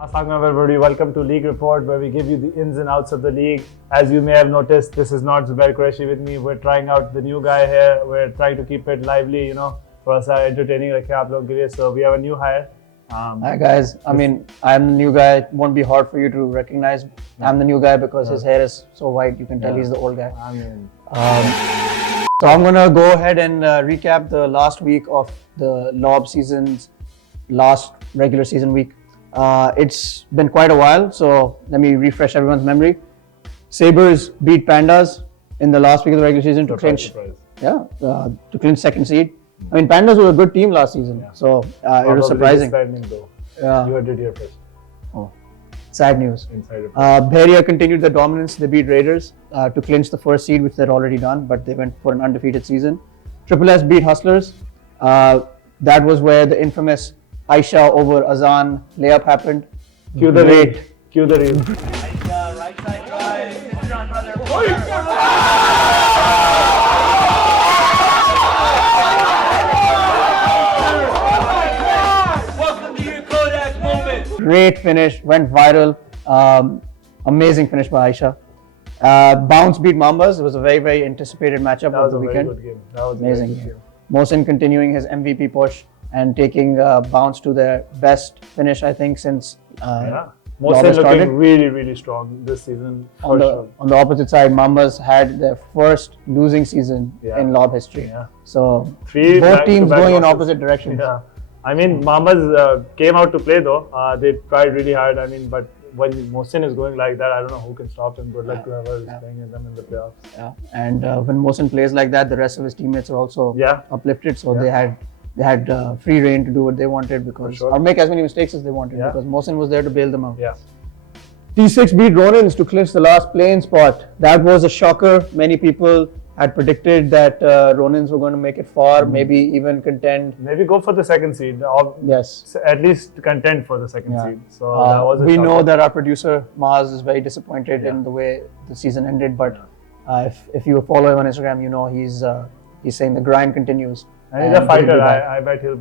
Assalamu alaikum everybody, welcome to League Report where we give you the ins and outs of the league. As you may have noticed, this is not Zubairi Qureshi with me. We're trying out the new guy here. We're trying to keep it lively, for us entertaining like aap log ke liye. So we have a new hire. Hi guys, I'm the new guy. It won't be hard for you to recognize. I'm the new guy because his hair is so white, you can tell he's the old guy. So I'm gonna go ahead and recap the last week of the LOB season's last regular season week. It's been quite a while, so let me refresh everyone's memory. Sabres beat Pandas in the last week of the regular season to clinch second seed. I mean, Pandas were a good team last season, so it was surprising. You did here first. Oh, sad news. Bharia continued their dominance. They beat Raiders to clinch the first seed, which they'd already done, but they went for an undefeated season. Triple S beat Hustlers. That was where the infamous Aisha over Azan layup happened. Cue the reel. Cue the reel. Aisha, right side drive. Come on, brother. Welcome to your Kodak moment. Great finish, went viral. Amazing finish by Aisha. Bounce beat Mambas. It was a very, very anticipated matchup of the weekend. That was a very good game. That was amazing game. Mohsin continuing his MVP push and taking Bounce to their best finish, I think, since Mohsin looking really, really strong this season. On the opposite side, Mambas had their first losing season in LOB history. Yeah. So both teams going in opposite directions. Yeah. I mean, Mambas came out to play though. They tried really hard. I mean, but when Mohsin is going like that, I don't know who can stop him. Good luck to whoever is playing them in the playoffs. Yeah. And when Mohsin plays like that, the rest of his teammates are also uplifted. So they had free reign to do what they wanted or make as many mistakes as they wanted because Mohsin was there to bail them out. Yeah. T6 beat Ronins to clinch the last play-in spot. That was a shocker. Many people had predicted that Ronins were going to make it far, maybe even contend. Maybe go for the second seed. Yes. At least contend for the second seed. So that was we know that our producer Maaz is very disappointed in the way the season ended, but if you follow him on Instagram, you know he's saying the grind continues. And he's a fighter. I bet he'll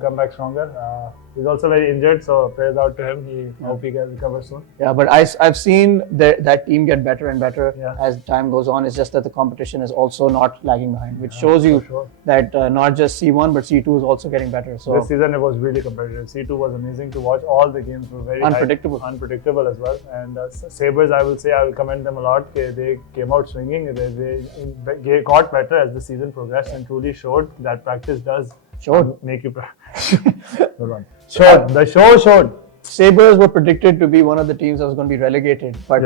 come back stronger. He's also very injured, so prayers out to him. Hope he can recover soon. Yeah, but I've seen that team get better and better as time goes on. It's just that the competition is also not lagging behind, which shows you that not just C1 but C2 is also getting better. So this season it was really competitive. C2 was amazing to watch. All the games were very unpredictable as well. And Sabres, I will commend them a lot. They came out swinging. They got better as the season progressed and truly showed that practice does make you showed. Sabres were predicted to be one of the teams that was going to be relegated, but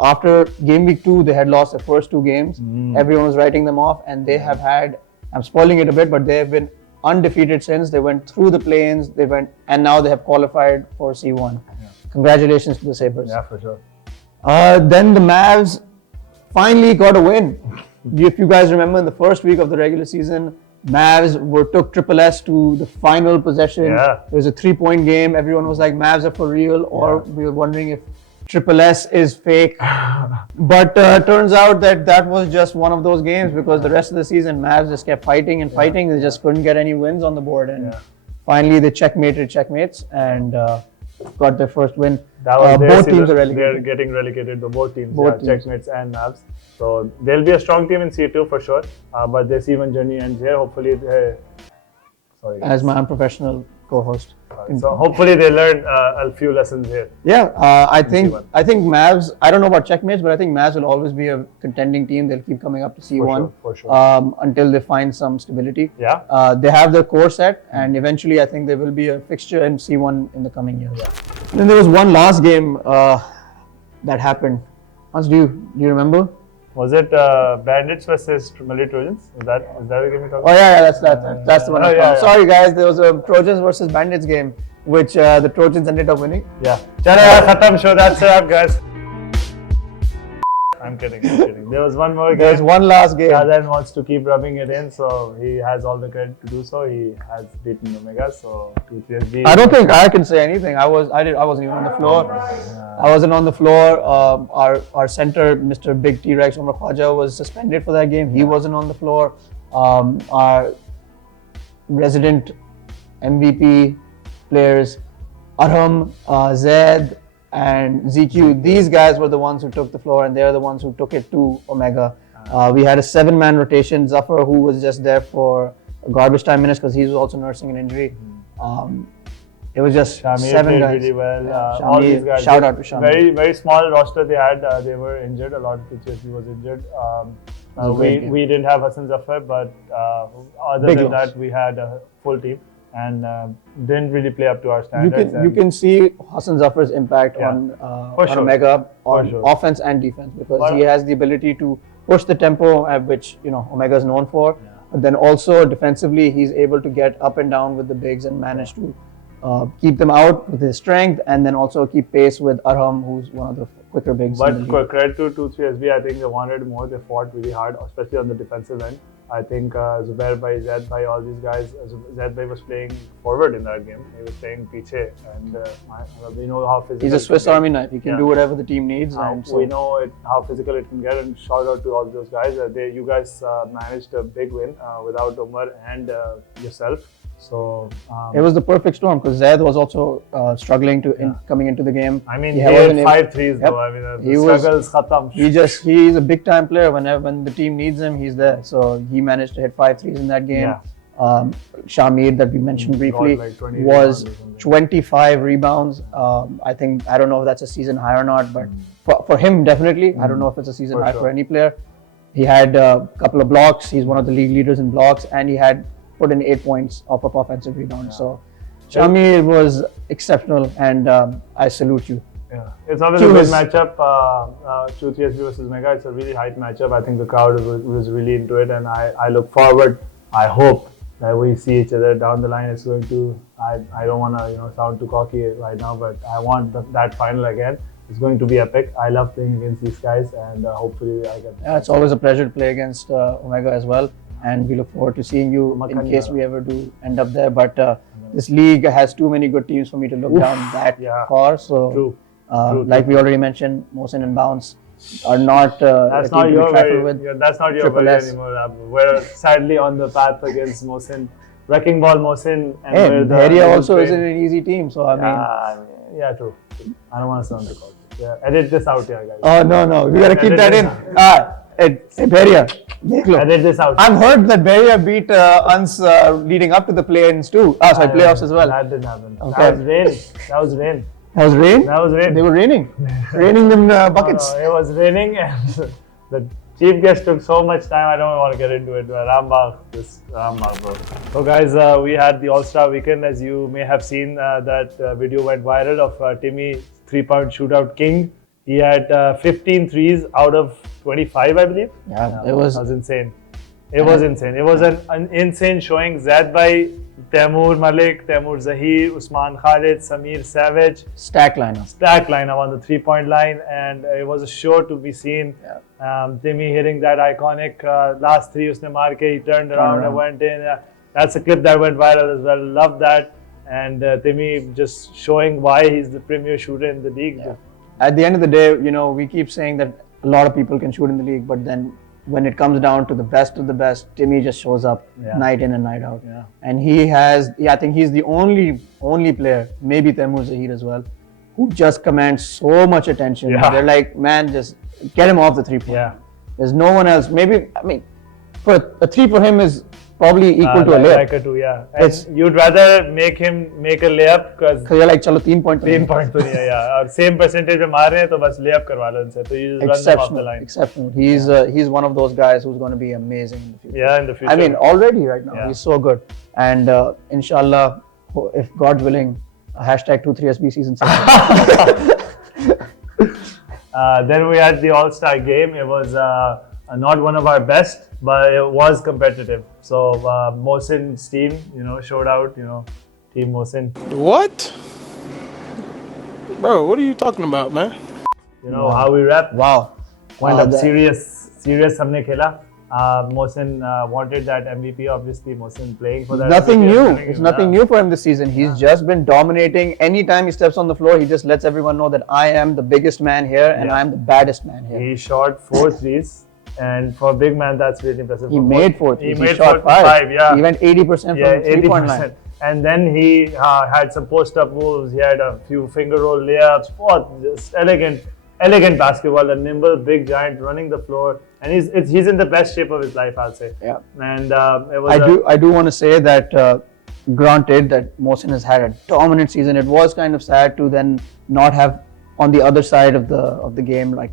after game week 2 they had lost their first 2 games. Everyone was writing them off, and they have had, I'm spoiling it a bit, but they have been undefeated since. They went through the play-ins, and now they have qualified for C1. Congratulations to the Sabres. Yeah, for sure. Then the Mavs finally got a win. If you guys remember, in the first week of the regular season, Mavs took Triple S to the final possession. It was a 3-point game. Everyone was like, Mavs are for real, or we were wondering if Triple S is fake. But turns out that was just one of those games, because the rest of the season, Mavs just kept fighting and fighting. They just couldn't get any wins on the board. And finally, they checkmated checkmates and got their first win. Both teams are relegated. They're getting relegated, both teams. Checkmates and Mavs. So they'll be a strong team in C2 for sure. But their C1 journey ends here. Hopefully, as my unprofessional co-host. So hopefully they learn a few lessons here. Yeah, I think Mavs, I don't know about checkmates, but I think Mavs will always be a contending team. They'll keep coming up to C1 for sure. Until they find some stability. Yeah. They have their core set, and eventually I think they will be a fixture in C1 in the coming years. Yeah. Then there was one last game that happened. Hans, do you remember? Was it Bandits versus Malay Trojans? Is that a game you're talking about? Oh yeah, that's the one. Sorry guys, there was a Trojans versus Bandits game, which the Trojans ended up winning. Yeah. Chalo, khatam show. That's a wrap, guys. I'm kidding. There was one more game. There's one last game. Shahzain wants to keep rubbing it in, so he has all the credit to do so. He has beaten Omega, so 2-3. I don't think I can say anything. I wasn't even on the floor. I wasn't on the floor. Our center, Mr. Big T-Rex Umar Khwaja, was suspended for that game. He wasn't on the floor. Our resident MVP players Arham, Zaid, and ZQ, these guys were the ones who took the floor, and they're the ones who took it to Omega. We had a 7-man rotation. Zafar, who was just there for garbage time minutes because he was also nursing an injury. It was just Shamir 7 played guys. really well. Shamir, All these guys. shout out to Shamir. Very, very small roster they had. They were injured. A lot of the TSB was injured. We didn't have Hassan Zafar, but other Big than loss. that, we had a full team and didn't really play up to our standards. You can see Hassan Zafar's impact on sure. Omega on sure. offense and defense because he has the ability to push the tempo at which Omega is known for. But then also defensively, he's able to get up and down with the bigs and manage to keep them out with his strength, and then also keep pace with Arham, who's one of the quicker bigs. But credit to 2-3SB, I think they wanted more. They fought really hard, especially on the defensive end. I think Zubairi, Zaid Bhai, all these guys. Zaid Bhai was playing forward in that game. He was playing piche, and we know how physical. He's a Swiss Army knife. He can do whatever the team needs. We know how physical it can get, and shout out to all those guys. You guys managed a big win without Umar and yourself. So it was the perfect storm because Zaid was also struggling coming into the game. I mean, he had 5 threes though. I mean, the struggle's khatam. He's a big time player. When the team needs him, he's there. So he managed to hit 5 threes in that game. Shamir, that we mentioned briefly, was 25 rebounds. I don't know if that's a season high or not, but for him definitely. I don't know if it's a season high for any player. He had a couple of blocks. He's one of the league leaders in blocks, and he had put in 8 points off of offensive rebound. So Shamir was exceptional, and I salute you. Yeah, it's always a good matchup. 2-3SB versus Mega. It's a really hype matchup. I think the crowd was really into it, and I look forward. I hope that we see each other down the line. It's going to. I don't want to sound too cocky right now, but I want that final again. It's going to be epic. I love playing against these guys, and hopefully I get. Yeah, it's always a pleasure to play against Omega as well. And we look forward to seeing you in case we ever do end up there. But this league has too many good teams for me to look down that far. So, True. Like we already mentioned, Mohsin and Bounce are not. That's not your worry. That's not your worry anymore. We're sadly on the path against Mohsin, wrecking ball Mohsin. And Bahria also isn't an easy team. So I mean. Yeah, true. I don't want to sound too cocky. Yeah, edit this out here, guys. Oh no, we gotta keep that in. Bahria. Edit this out. I've heard that Bahria beat Ans leading up to the play-ins too. Playoffs as well. That didn't happen. Okay. That was rain. That was rain? They were raining. Raining in buckets. No, it was raining, and the chief guest took so much time. I don't want to get into it. Rambagh, bro. So guys, we had the All-Star weekend. As you may have seen, that video went viral of Timmy 3-point shootout king. He had 15 threes out of 25, I believe. Yeah, it was insane. It was insane. It was an insane showing. Zaid Bhai, Taimur Malik, Taimur Zahir, Usman Khalid, Samir Savage. Stack lineup on the 3-point line, and it was a show to be seen. Timmy hitting that iconic last three usne maar ke, he turned around and went in. That's a clip that went viral as well. Love that. And Timmy just showing why he's the premier shooter in the league. Yeah. At the end of the day, we keep saying that a lot of people can shoot in the league, but then when it comes down to the best of the best, Timmy just shows up night in and night out. Yeah. And I think he's the only player, maybe Taimur Zahir as well, who just commands so much attention. Yeah. They're like, man, just get him off the 3-point. Yeah. There's no one else. For a 3 for him is probably equal to a layup. Like a 2, yeah. And you'd rather make him make a layup because you're like, chalo 3 point. 3 point to nahi hai, yeah. Or same percentage mein maar rahe hain, to bas layup karwa lo unse. So you just run them off the line. Exceptional. He's one of those guys who's going to be amazing in the future. Yeah, in the future. I mean, already right now he's so good. And inshallah, if God's willing, #23SB season 7. Then we had the All-Star game. It was not one of our best, but it was competitive. So Mohsin's team, showed out. Team Mohsin. What? Bro, what are you talking about, man? How we rep. Wow. Went up serious. Humne khela. Mohsin wanted that MVP. Obviously, Mohsin playing for that. Nothing new. It's nothing new for him this season. He's just been dominating. Anytime he steps on the floor, he just lets everyone know that I am the biggest man here and I am the baddest man here. He shot 4 threes. And for a big man, that's really impressive. He made 4 threes. He made shot 5. Yeah. He went 80% from the 3-point line. And then he had some post-up moves. He had a few finger roll layups. Oh, just elegant basketball. A nimble, big giant running the floor, and he's in the best shape of his life, I'll say. Yeah. And it was I do want to say that. Granted that Mohsin has had a dominant season, it was kind of sad to then not have on the other side of the game like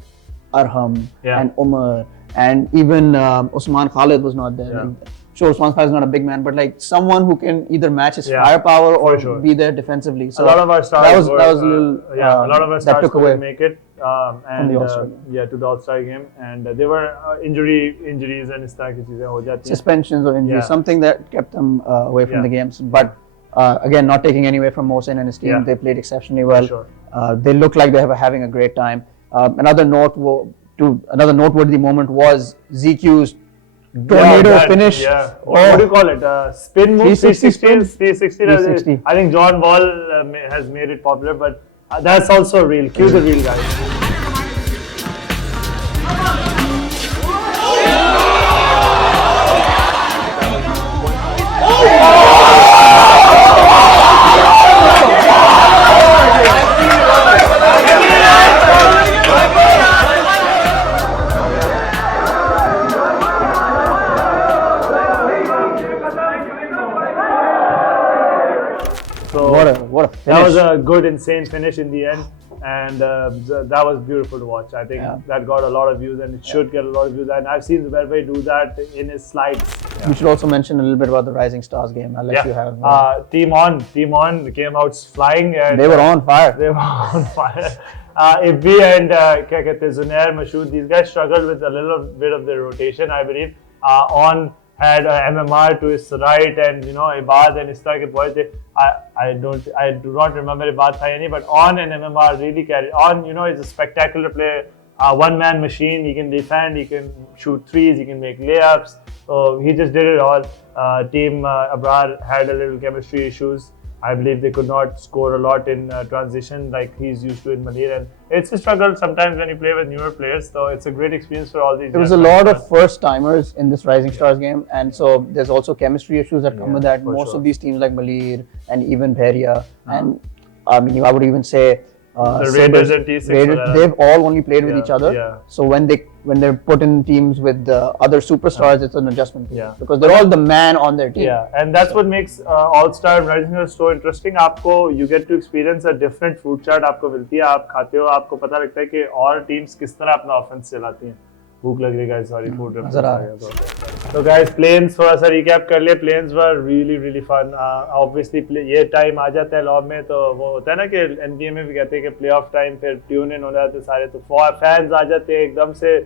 Arham and Umar and even Usman Khalid was not there. Yeah. Like, sure, Usman Khalid is not a big man, but like someone who can either match his firepower or be there defensively. So a lot of our stars that was a little a lot of our stars couldn't make it and the All-Star to the All-Star game, and there were injuries and इस तरह की चीजें हो जाती हैं. Suspensions or injuries, something that kept them away from the games. But again, not taking any away from Mohsin and his team, they played exceptionally well. Sure. They looked like they were having a great time. Another noteworthy moment was ZQ's tornado finish. Yeah. What do you call it? Spin move? 360. I think John Wall has made it popular, but that's also real. Cue the real guys. What a finish. That was a good, insane finish in the end, and that was beautiful to watch. I think that got a lot of views, and it should get a lot of views. And I've seen Zubairi do that in his slides. You should also mention a little bit about the Rising Stars game. I'll let you have. Team on came out flying, and they were on fire. They were on fire. Ibbi and Zunair, Mashood, these guys struggled with a little bit of their rotation, I believe. On had MMR to his right, and Ibad and Istar ke boys. I do not remember Ibad tha any, but On and MMR really carried. On, is a spectacular player, one-man machine. He can defend, he can shoot threes, he can make layups. So he just did it all. Team Abrar had a little chemistry issues. I believe they could not score a lot in transition like he's used to in Manir, and it's a struggle sometimes when you play with newer players. So it's a great experience for all these. There was a lot of first timers in this Rising Stars game, and so there's also chemistry issues that come with that. Most of these teams like Malir and even Bharia, and I would even say the Raiders and T6, they've all only played with each other. Yeah. So when they're put in teams with other superstars, it's an adjustment period because they're all the man on their team. Yeah, and that's what makes All-Star Rising Stars so interesting. You get to experience a different food chart. आपको मिलती है, आप खाते हो, आपको पता लगता है कि और teams किस तरह अपना offense चलाती हैं. भूख लग रही है, sorry, food So guys, planes थोड़ा सा recap कर लिए. Planes were really fun. Obviously ये time आ जाता है लॉब में, तो वो होता है ना कि NBA में भी कहते हैं कि playoff time फिर tune in हो जाते हैं सारे, तो fans आ जाते हैं एकदम से,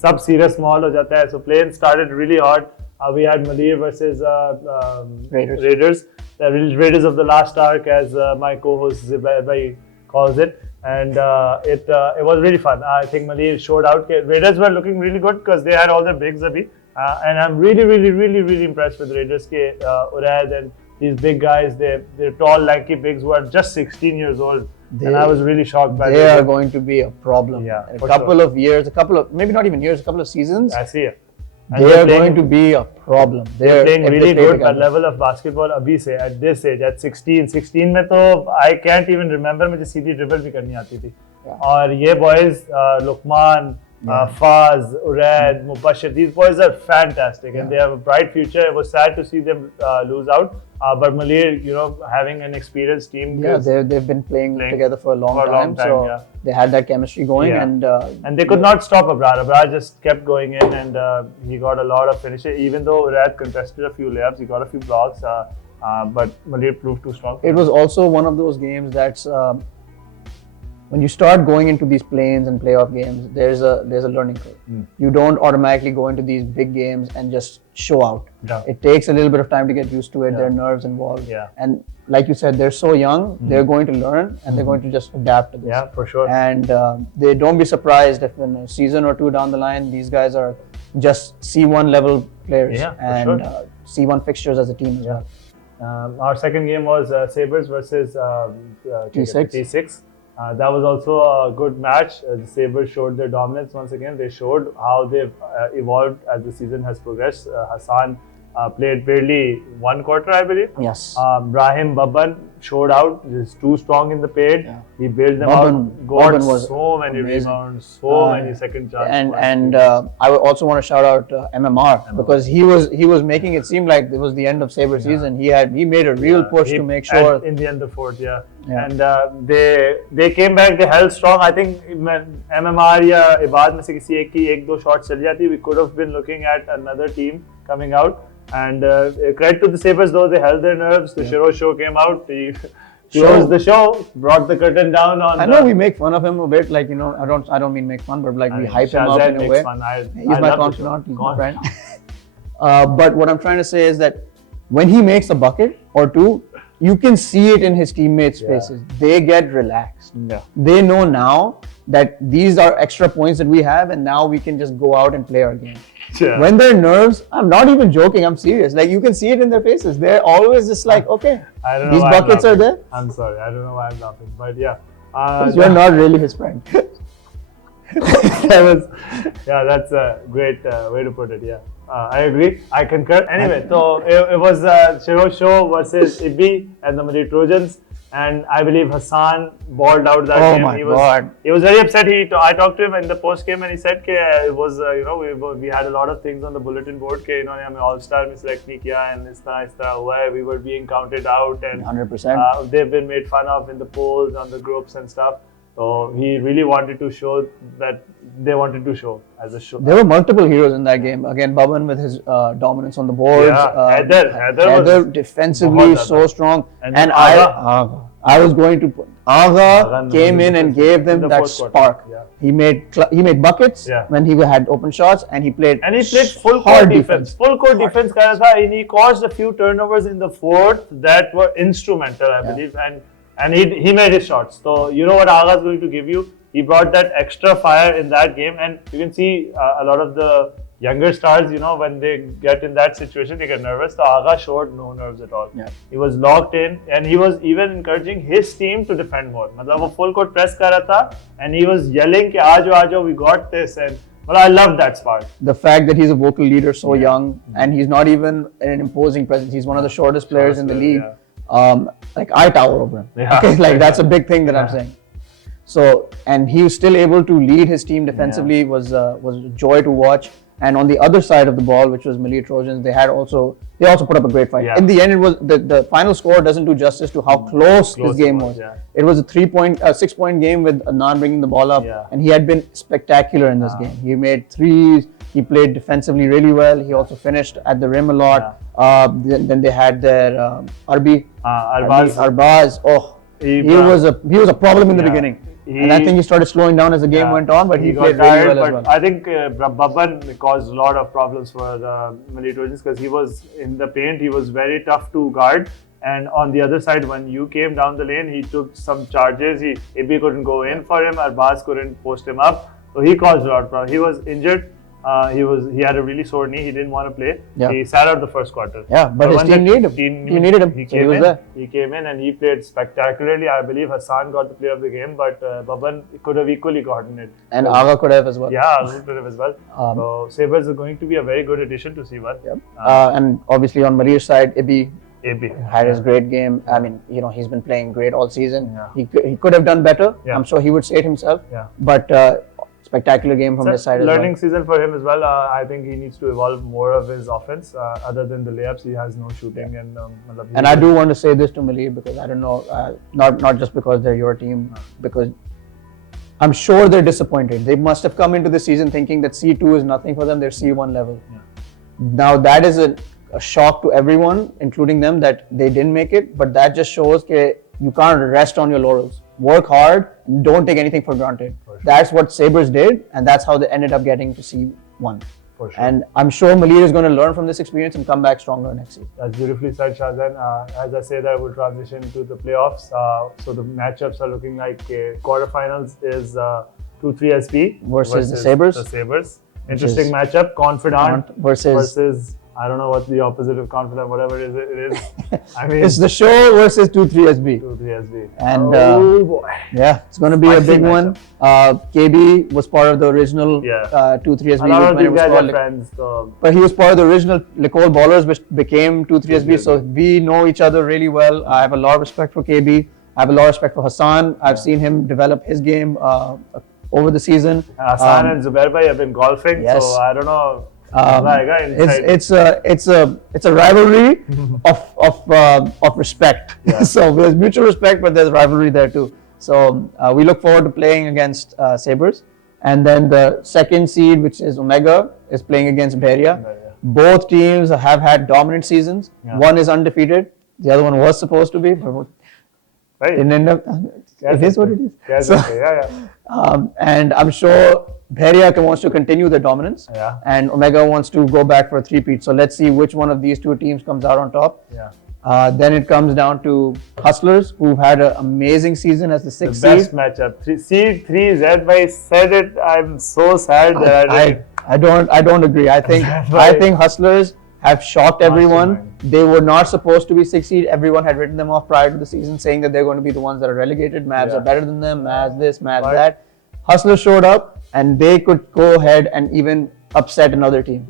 सब serious माहौल हो जाता है. So planes started really hot. We had Malir versus Raiders. The Raiders of the last arc, as my co-host Zubairi calls it. And it was really fun. I think Malir showed out. Raiders were looking really good because they had all their bigs, and I'm really impressed with Raiders. Uraid and these big guys, they're tall, lanky bigs who are just 16 years old. And I was really shocked by they are going to be a problem. Yeah, in a couple of years, maybe not even years, a couple of seasons. I see it. They are going to be a problem. They're playing really good at level of basketball abhi se, at this age, at 16 mein to I can't even remember मुझे सीधी dribble भी करनी आती थी. और ये boys, Luqman, Faz, Uraid, Mubashir, these boys are fantastic and they have a bright future. It was sad to see them lose out. But Malir, having an experienced team. Yeah, they've been playing together for a long time. So they had that chemistry going, and they could not stop Abrar. Abrar just kept going in, and he got a lot of finishes. Even though Uraid contested a few layups, he got a few blocks. But Malir proved too strong. It was also one of those games that's when you start going into these planes and playoff games, there's a learning curve. You don't automatically go into these big games and just show out. It takes a little bit of time to get used to it. There are nerves involved. And like you said, they're so young, they're going to learn and they're going to just adapt to this. Yeah, for sure. And they don't be surprised if in a season or two down the line, these guys are just C1 level players and C1 fixtures as a team as well. Our second game was Sabres versus T6. That was also a good match. The Sabres showed their dominance once again. They showed how they've evolved as the season has progressed. Hassan played barely one quarter, I believe. Yes. Brahim Babban showed out. He's too strong in the paint. Yeah. He bailed them Babban out. Got was so many amazing. rebounds, so many second chances. And I would also want to shout out MMR because he was making it seem like it was the end of Sabre season. He made a real push to make sure in the end of fourth, and they came back. They held strong. I think MMR या इबाद में से किसी एक की एक दो shots चल जाती, we could have been looking at another team coming out. And credit to the Sabres, though, they held their nerves. The Shiro show came out. He closed the show, brought the curtain down on. I know we make fun of him a bit, like I don't mean make fun, but like we hype him up in a way. He's my confidant. He's my friend. But what I'm trying to say is that when he makes a bucket or two, you can see it in his teammates' faces. They get relaxed. They know now that these are extra points that we have, and now we can just go out and play our game. When they're nerves, I'm not even joking, I'm serious. Like you can see it in their faces. They're always just like, okay, I don't know these buckets are there. I'm sorry, I don't know why I'm laughing, but yeah. You're not really his friend. That's a great way to put it. I agree. I concur. Anyway, so it was Shiro Show versus Ibi and the Mali Trojans. And I believe Hassan balled out that game. My God. He was very upset. I talked to him in the post game and he said that it was, we had a lot of things on the bulletin board. That इन्होंने हमें all-star में select नहीं किया and इस तरह हुआ है. We were being counted out and 100%. They've been made fun of in the polls, on the groups and stuff. So he really wanted to show that they wanted to show as a show. There were multiple heroes in that game. Again, Babban with his dominance on the boards. Heather was defensively so strong. And I was going to put Agha came in and gave them that spark. He made buckets when he had open shots, and he played full court defense. Full court defense, and he caused a few turnovers in the fourth that were instrumental, I believe. And he made his shots. So you know what Agha is going to give you. He brought that extra fire in that game, and you can see a lot of the younger stars, when they get in that situation, they get nervous. So Agha showed no nerves at all. He was locked in, and he was even encouraging his team to defend more. मतलब वो full court press कर रहा था, and he was yelling कि आजो, we got this. And well, I love that spark. The fact that he's a vocal leader so young, and he's not even an imposing presence. He's one of the shortest players in the league. Like I tower over him. Okay, like that's a big thing that I'm saying. So, and he was still able to lead his team defensively. Was a joy to watch. And on the other side of the ball, which was Mali Trojans, they also put up a great fight. In the end, it was the final score doesn't do justice to how close this game was. It was a 6-point game with Adnan bringing the ball up, and he had been spectacular in this game. He made threes. He played defensively really well. He also finished at the rim a lot. Then they had their Arbaz. Oh, he was a problem in the beginning. And I think he started slowing down as the game went on, but he played really well as well. I think Babban caused a lot of problems for the Mali Trojans because he was in the paint. He was very tough to guard. And on the other side, when you came down the lane, he took some charges. Ibi couldn't go in for him. Arbaz couldn't post him up. So he caused a lot of problems. He was injured. He had a really sore knee. He didn't want to play. He sat out the first quarter. But his team needed him. He needed him. He came in and he played spectacularly. I believe Hassan got the player of the game, but Babban could have equally gotten it. And Agha could have as well. Agha could have as well. So Sabres is going to be a very good addition to C1. And obviously on Mali's side, Ibi had his great game. I mean, he's been playing great all season. He could have done better. I'm sure he would say it himself. But spectacular game from his side as well. Learning season for him as well. I think he needs to evolve more of his offense. Other than the layups, he has no shooting. And I do want to say this to Mali because I don't know, not just because they're your team, because I'm sure they're disappointed. They must have come into the season thinking that C2 is nothing for them. They're C1 level. Now that is a shock to everyone, including them, that they didn't make it. But that just shows that you can't rest on your laurels. Work hard, don't take anything for granted. That's what Sabres did, and that's how they ended up getting to C1. And I'm sure Mali is going to learn from this experience and come back stronger next season. That's beautifully said, Shahzain. As I say that, we'll transition to the playoffs. So the matchups are looking like quarterfinals is 2-3 SP versus the Sabres. Interesting matchup. Confidant versus I don't know what the opposite of confident, whatever it is. I mean, it's the show versus 2-3SB. 2-3SB. And oh boy. Yeah, it's going to be a big one. KB was part of the original 2-3SB. A lot of these guys are friends. So. But he was part of the original Licol Ballers, which became 2-3SB. So we know each other really well. I have a lot of respect for KB. I have a lot of respect for Hassan. I've seen him develop his game over the season. Hassan and Zubairi have been golfing, so I don't know. It's a rivalry of respect. Yeah. So there's mutual respect, but there's rivalry there too. So we look forward to playing against Sabres, and then the second seed, which is Omega, is playing against Beria. Both teams have had dominant seasons. Yeah. One is undefeated. The other one was supposed to be, but didn't end up. It is what it is. And I'm sure Beria wants to continue their dominance, and Omega wants to go back for a three-peat. So let's see which one of these two teams comes out on top. Then it comes down to Hustlers, who've had an amazing season as the sixth seed. The best matchup. Seed 3, Zedbhai said it. I'm so sad that I don't agree. I think Hustlers have shocked everyone. They were not supposed to be 6th seed. Everyone had written them off prior to the season, saying that they're going to be the ones that are relegated. Mavs are better than them. Mavs this, Mavs that. Hustlers showed up, and they could go ahead and even upset another team.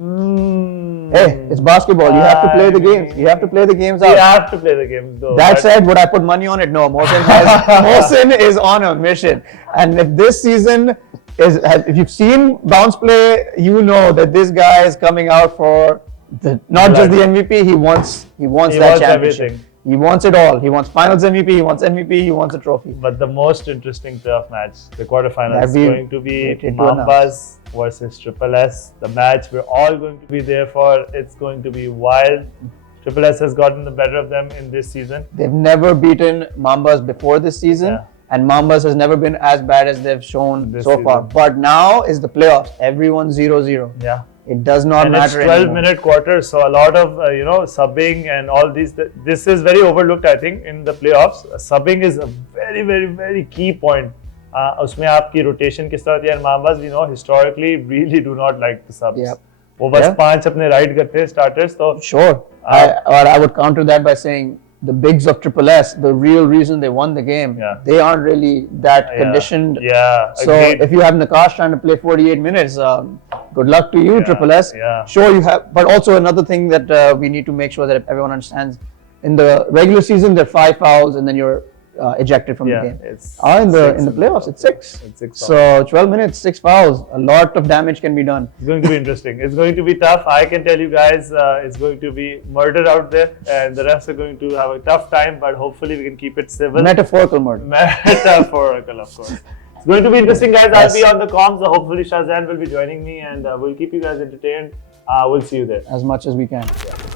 Hey, it's basketball. You have to play the games. You have to play the games out. You have to play the games, though. That said, would I put money on it? No. Mohsin is on a mission. And if this season if you've seen Bounce play, you know that this guy is coming out for not just the MVP. He wants that championship. Everything. He wants it all. He wants Finals MVP. He wants MVP. He wants a trophy. But the most interesting playoff match, the quarterfinals, is going to be Mambas versus Triple S. The match we're all going to be there for. It's going to be wild. Triple S has gotten the better of them in this season. They've never beaten Mambas before this season. And Mambas has never been as bad as they've shown so far. But now is the playoffs. Everyone's 0-0. Yeah. It does not matter anymore. It's 12-minute quarters, so a lot of subbing and all these. This is very overlooked, I think, in the playoffs. Subbing is a very, very, very key point. उसमें आपकी rotation किस तरह होती है? Mambas, we know historically really do not like the subs. वो बस 5 अपने ride करते हैं starters तो. Sure. I would counter that by saying the bigs of Triple S, the real reason they won the game, they aren't really that conditioned. So if you have Nakash trying to play 48 minutes, good luck to you, Triple S. Sure, you have, but also another thing that we need to make sure that everyone understands: in the regular season, there are 5 fouls, and then you're ejected from the game. In the playoffs, it's 6. So 12 minutes, 6 fouls. A lot of damage can be done. It's going to be interesting. It's going to be tough. I can tell you guys, it's going to be murder out there, and the rest are going to have a tough time. But hopefully, we can keep it civil. Metaphorical murder. Metaphorical, of course. It's going to be interesting, guys. I'll be on the comms. Hopefully, Shahzain will be joining me, and we'll keep you guys entertained. We'll see you there. As much as we can.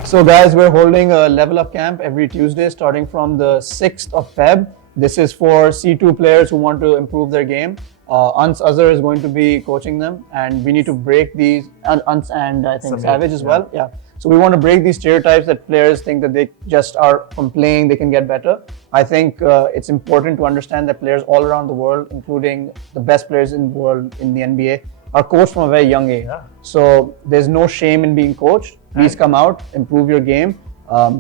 So guys, we're holding a level up camp every Tuesday starting from the 6th of Feb. This is for C2 players who want to improve their game. Ans Azhar is going to be coaching them, and we need to break these, Ans and I think Savage as well. So we want to break these stereotypes that players think that they just are from playing, they can get better. I think it's important to understand that players all around the world, including the best players in the world in the NBA, are coached from a very young age. So there's no shame in being coached. Please come out, improve your game.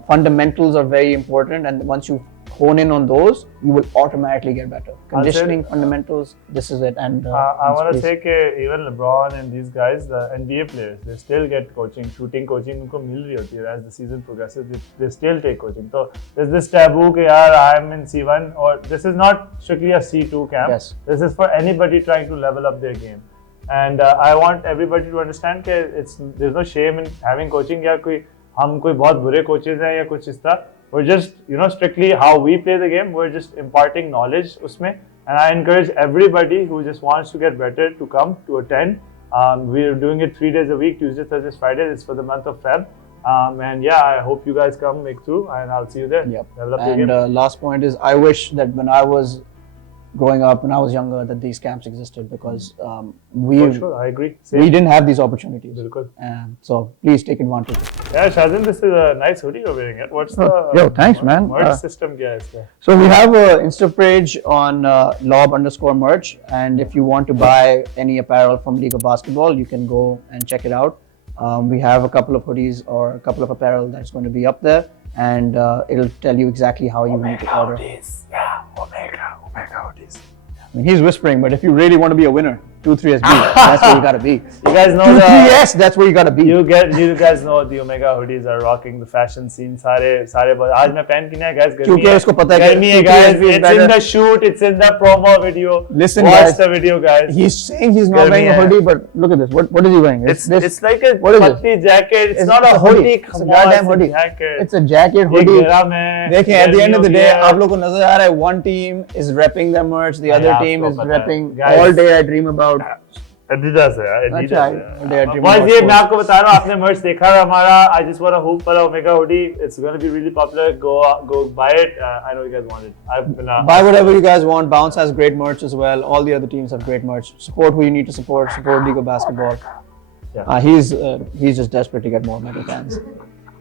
Fundamentals are very important, and once you hone in on those, you will automatically get better. Conditioning, fundamentals, this is it. And I want to say that even LeBron and these guys, the NBA players, they still get coaching, shooting coaching उनको मिल रही होती है. As the season progresses, they still take coaching. So there's this taboo that I'm in C1, or this is not strictly a C2 camp. This is for anybody trying to level up their game. And I want everybody to understand that there's no shame in having coaching. या कोई हम कोई बहुत बुरे coaches हैं या कुछ इस तरह. We're just, strictly how we play the game. We're just imparting knowledge usme. And I encourage everybody who just wants to get better to come to attend. We're doing it 3 days a week, Tuesday, Thursdays, Fridays. It's for the month of Feb. And I hope you guys come, make through, and I'll see you there. And last point is, I wish that when I was growing up, when I was younger, that these camps existed, because I agree. We didn't have these opportunities. So please take advantage. Yeah, Shahzain, this is a nice hoodie you're wearing. What's the thanks, man. Merch system? So we have an Insta page on lob_merch, and if you want to buy any apparel from League of Basketball, you can go and check it out. We have a couple of hoodies or a couple of apparel that's going to be up there, and it'll tell you exactly how you need to order. Omega hoodies. I mean, he's whispering, but if you really want to be a winner, 23SB, that's where you gotta be. You guys know 23S, that's where you gotta be. You guys know the Omega hoodies are rocking the fashion scene. सारे आज मैं पहन के नहीं guys. क्योंकि उसको पता है गर्मी है guys. It's in the shoot. It's in the promo video. Listen, watch guys, the video, guys. He's saying he's not wearing a hoodie, but look at this. What is he wearing? It's like a putty jacket. It's not a hoodie. It's a goddamn hoodie. It's a jacket hoodie. देखें, at the end of the day, आप लोगों को नजर आ रहा है, one team is repping their merch, the other team is repping All Day I Dream About. Adidas है, अच्छा, All Day I Dream बस About. ये मैं आपको बता रहा हूँ, आपने merch देखा है हमारा. I just want a hoop वाला Omega hoodie. It's going to be really popular. Go buy it. I know you guys want it. Buy whatever you guys want. Bounce has great merch as well. All the other teams have great merch. Support who you need to support. Support League of Basketball. Yeah. He's just desperate to get more Mega fans.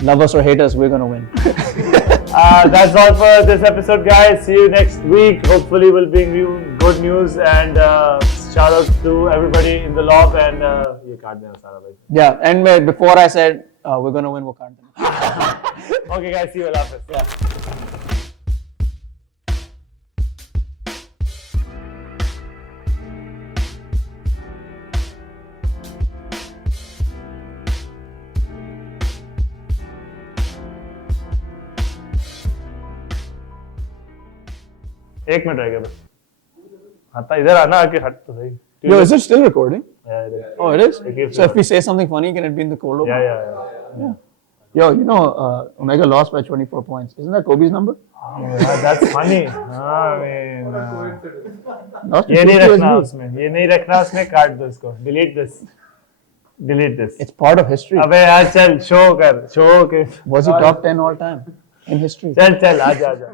Love us or hate us, we're gonna win. That's all for this episode, guys. See you next week. Hopefully, we'll bring you good news, and shout out to everybody in the lob. And you can't do it. Yeah, and before I said we're gonna win, we can't. Okay, guys. See you. Allah Hafiz. Yeah. एक minute रह गया बस. हाँ इधर आना आके हट तो सही. Yo, is it still recording? Yeah, it is. Oh, it is? So if we say something funny, can it be in the cold open? Yeah. Yo, you know, Omega lost by 24 points. Isn't that Kobe's number? Oh, yeah, that's funny. I mean, ये नहीं रखना उसमें, काट दो इसको. Delete this. It's part of history. अबे यार चल show कर. Was he top 10 all time in history? चल आजा.